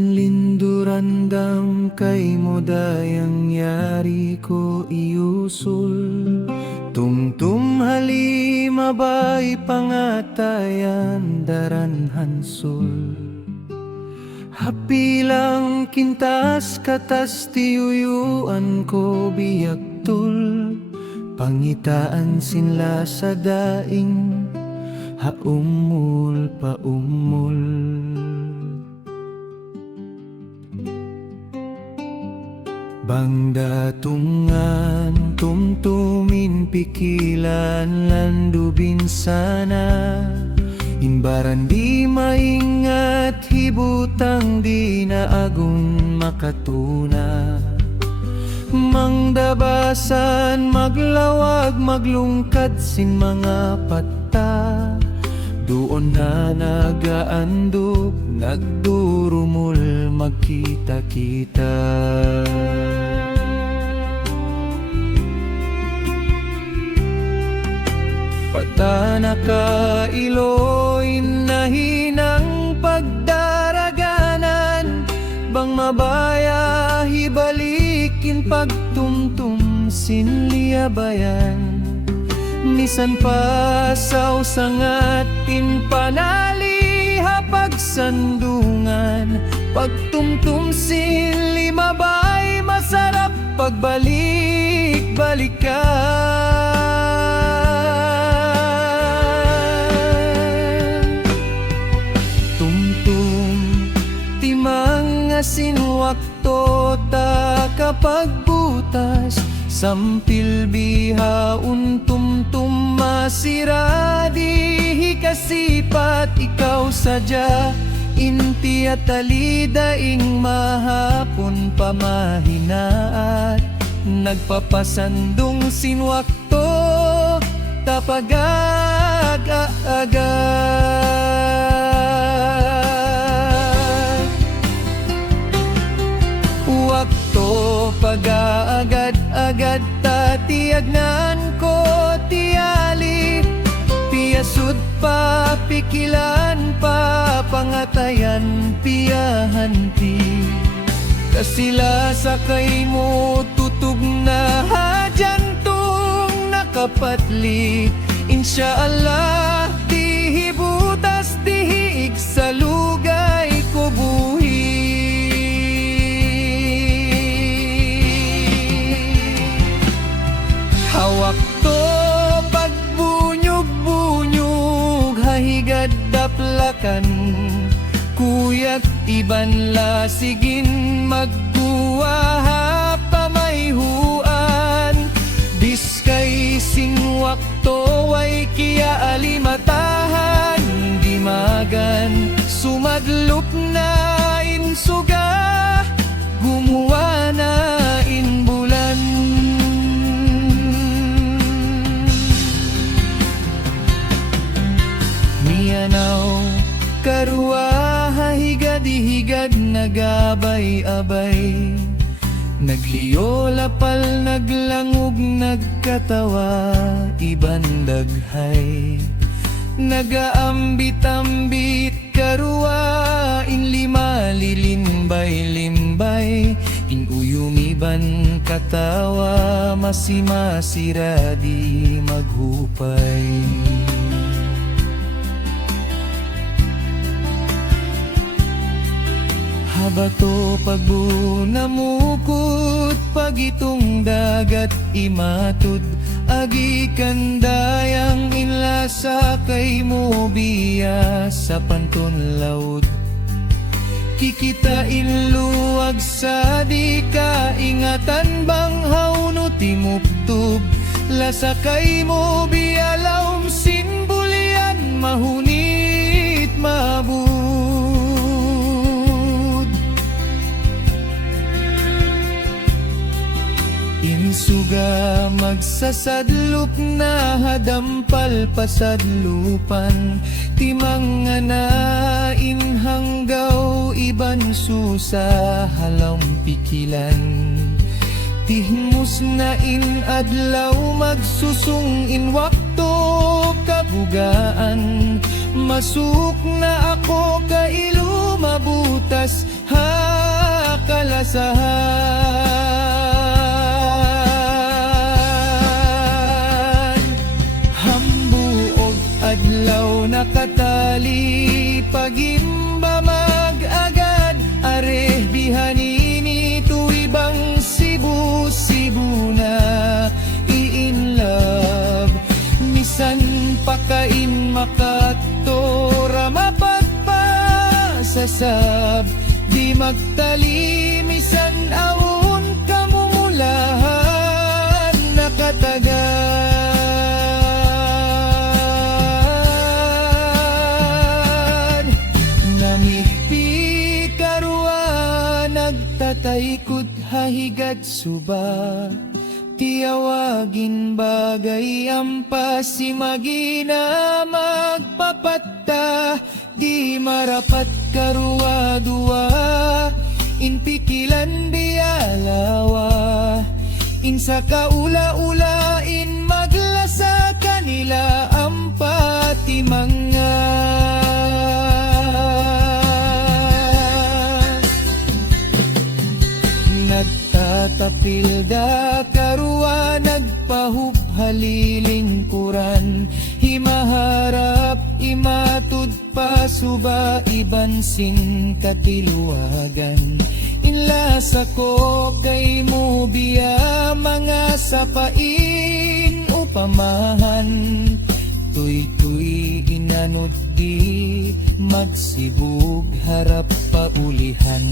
Inlindurandam kay mo dayang yari ko iusul. Tumtum halima bay pangatayan daranhan sul. Hapilang kintas katas tiyuyuan ko biyagtul. Pangitaan sinla sa daing haumul paumul. Bangda tungan tumtumin pikilan landubin sana. Inbaran di maingat hibutang di na agun makatuna. Mangdabasan maglawag maglungkad sin mga pata. Doon na nagaandog nagdurumul magkita-kita. Pata nakailoy nahinang pagdaraganan. Bang mabaya hibalikin pagtumtum sinliabayan. Nisan pasaw sangat pinpanaliha pagsandungan. Pagtumtum sinlimabay masarap pagbalik-balikan. Tumtum timang sinwakto ta kapag butas. Sampil bihaun tumtum masira di kasipat ikaw sadya. Inti at alidaing mahapon pamahinaat. Nagpapasandong sinwakto tapag-agad. Wakto pag-agad-agad tatiagnan ko tiali. Piyasud pa pikilan pa pangatayan piyahanti. Kasila sakay mo tutog na hadyantong nakapatli. Insyaallah dihibutas dihig sa lugay ko buhi. Hawak to pagbunyog-bunyog hahigad daplakan. Kuyak iban lasigin magguwaha pamayhuan. Biskay singwakto way kiya alimatahan. Di magan sumadlup na insuga gumuwa na inbulan. Miyanaw karwa higad-higad nagabay-abay. Nagliyolapal naglangog nagkatawa iban daghay. Nagaambit-ambit karwa inlima lilimbay-limbay. Inuyumiban katawa masimasira di maghupay. Habato pagbunamukot pagitong dagat imatud. Agi kandayang inlasa kay mo biya sa panton laud. Kikita inluwag sa di kaingatan banghaw no timuptub. Lasa kay mo biya laom sinbulian mahunit mabud. Insuga magsasadlup na hadampal pasadlupan. Timang anain hanggaw iban susa halaw pikilan. Tihmus na inadlaw magsusung inwakto kabugaan. Masuk na ako kailu mabutas ha kalasahan. Hambuog adlaw nakatali, pagimba mag-agad, are bihanini tuibang Cebu na i-in love. Misan pakain makatora mapagpasasab, di magtali misan awon kamumulahan nakatagad. Namihpi karwa nagtataykod hahigad suba, tiyawagin bagay ampas si magina magpapatta, di marapat karua dua, inpikilan biyalawa, insa kaula-ula in maglasa kanila ampati mga. Nagtatapilda karua nagpahup halilingkuran, himaharap imatud pasuba ibansing katiluwagan. Inlasa ko kay mo biya mga sapain upamahan, tuy-tuy inanod di magsibug harap paulihan.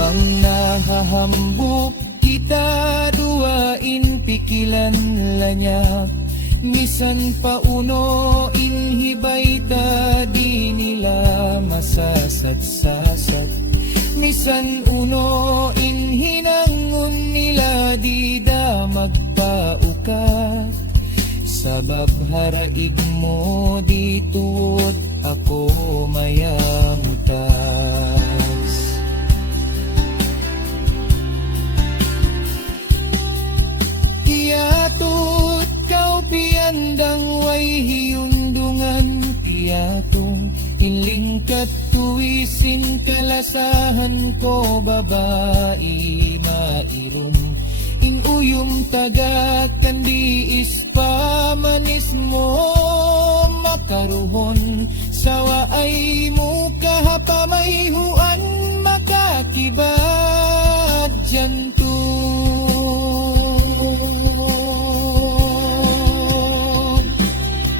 Bang nahahambuk kita duain pikilan lanyak, misan pauno inhibay ta di nila masasadsasad, misan uno inhinangon nila di da magpaukat. Sabab haraig mo di tuod ako mayamutas. Tiyatut kau piandang way hiyundungan, tiyatong inlingkat tuwisin kalasahan ko babae mairum. Inuyum taga kandi ispa manis mo makaruhon, sawa ay mo kahapamayhuan makakibad janto.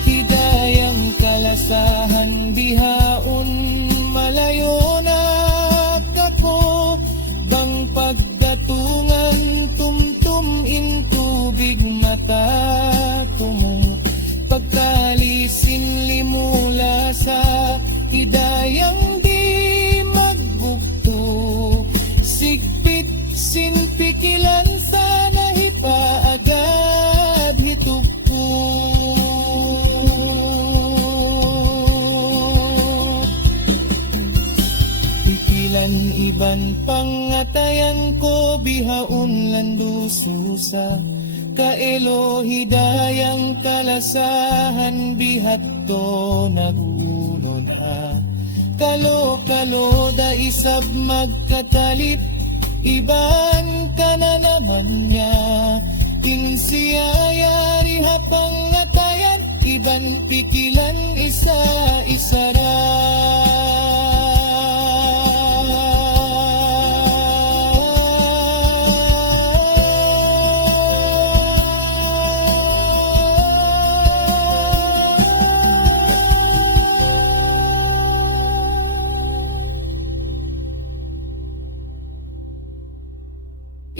Hidayang kalasahan bihaon malayo na kako, bang pagdatungan tumtum in tubig mata kumo, pagkalisin limula sa hidayang di magbugto, sigpit sinpikilan sana hipaagad hitukto. Pikilan iban pangatayan ko bihaon landususa, kaelo hidayang kalasahan bihatto nagulo na. Kalo-kalo da isab magkatalip, iban ka na naman niya. Kinsiyayari hapang natayan, iban pikilan isa-isara.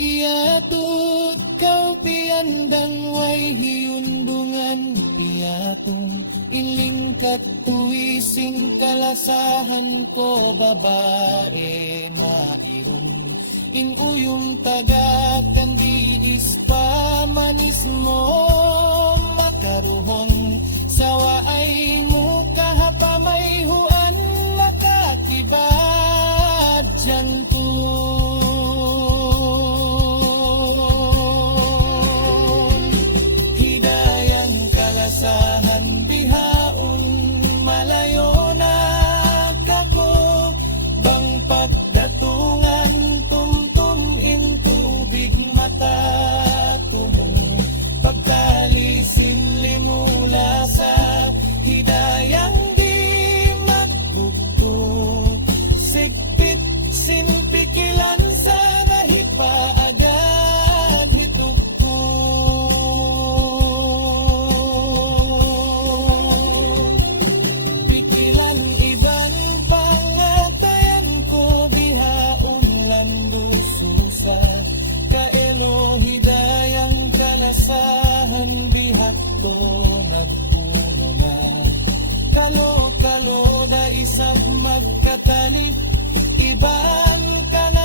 Iyatut kau piandang way hiyundungan, iyatong inlingkat tuwising kalasahan ko babae mairum. Inuyong taga kandi ispa manis mo makaruhon, sawa ay mo kahapamayhuan makakibad janto. Hidayang kalasahan bihaon malayo kalo-kalo da isab magkatalip iban ka na